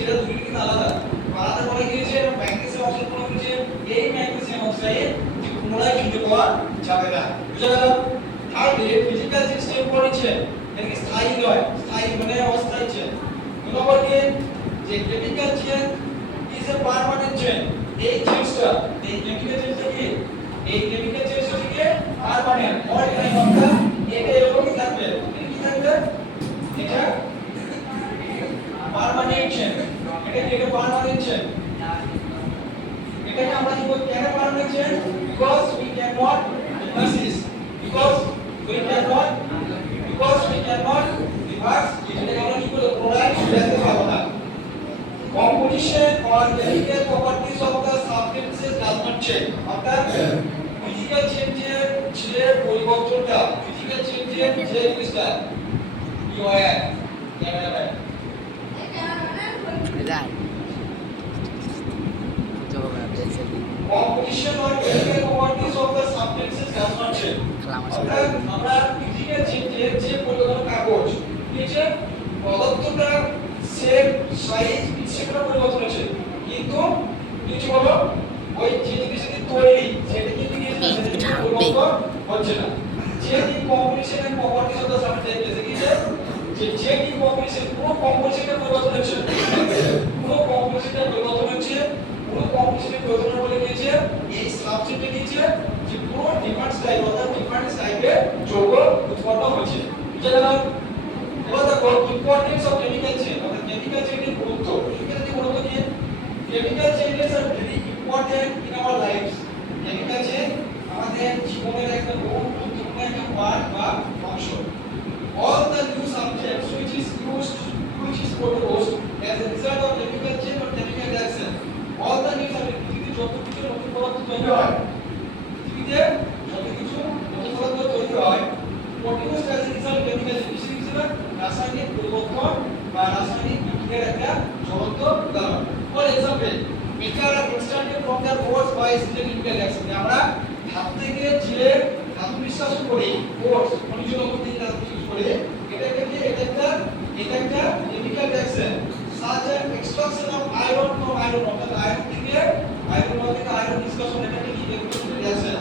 এটা দুটো কিন্তু আলাদা। আলাদা বলা গিয়েছে ম্যাগনেসিয়াম অক্সাইড বলা হয়েছে এই ম্যাগনেসিয়াম অক্সাইড যে পুনরায় খুঁজে পাওয়া যাবে না। বুঝা গেল? তাহলে ফিজিক্যাল যে স্টেপ পড়েছে এটাকে স্থায়ী নয়, স্থায়ী মানে অস্থায়ী চেন। নম্বর কি যে chemical chain is a permanent chain. এই চেনটা এই কেমিক্যাল চেনটা কি এই কেমিক্যাল চেনটা কি পার্মানেন্ট অল টাইম অর্থাৎ এটা এরকমই থাকবে। কি থাকবে? এটা পার্মানেন্ট চেন। এটা কি? এটা পার্মানেন্ট চেন। এটাকে আমরা কি বলি? কেন permanent chain? because we cannot reverse because we cannot reverse এটাকে আমরা কি বলি? পুনরায় ফেলতে পারবো না। composition or chemical properties of the substances does not change অর্থাৎ ফিজিক্যাল চেঞ্জের যে পরিবর্তনটা ফিজিক্যাল চেঞ্জের যে জিনিসটা কি হয় camera composition or chemical properties of the substances does not change অর্থাৎ আমরা ফিজিক্যাল চেঞ্জের যে পরিবর্তন কাগজ নিচে পদার্থটা শেপ সাইজ সেটা পরিবর্তন হচ্ছে কিন্তু কিছু হলো ওই যে জিনিসটি তৈরি সেটা কিন্তু পরিবর্তন হচ্ছে না। যে composition and properties of the substance যে কম্পোজিশন পুরো কম্পোজিশনের পরিবর্তন হচ্ছে পুরো কম্পোজিশনের পরিবর্তন হচ্ছে পুরো কম্পোজিশনের পরিবর্তন বলে গিয়েছে এই সাবজেক্টে নিচে যে পুরো ডিফারেন্ট টাইপ অর্থাৎ ডিফারেন্ট টাইপের যৌগ উৎপন্ন হচ্ছে। বুঝা গেল? এবার দেখো ইম্পর্টেন্স অফ কেমিক্যাল চেইন অর্থাৎ কেমিক্যাল চেইনের গুরুত্ব। কেমিক্যাল চেইনের গুরুত্ব কি? Chemical chains are very important in our lives. Chemical chain আমাদের জীবনের একটা বহু গুরুত্বপূর্ণ একটা পার্ট বা অংশ। All the new substances which is produced as a result of chemical chain or chemical reaction. All the new substances পৃথিবীতে যত কিছু নতুন পদার্থ তৈরি হয় পৃথিবীতে যত কিছু নতুন পদার্থ তৈরি হয় produced as a result of chemical chain হিসেবে রাসায়নিক পরিবর্তন বা রাসায়নিক বিক্রিয়ার একটা জ্বলন্ত উদাহরণ। For example, metal are extracted from their ores by chemical reaction. আমরা ধাপ থেকে যে ধাতু নিষ্কাশন করি ores খনিজ লবণ দিয়ে ধাতু নিষ্কাশন করি এটা একটা chemical reaction such as extraction of iron from iron অর্থাৎ আয়রন থেকে আয়রন নিষ্কাশন এটা কি reaction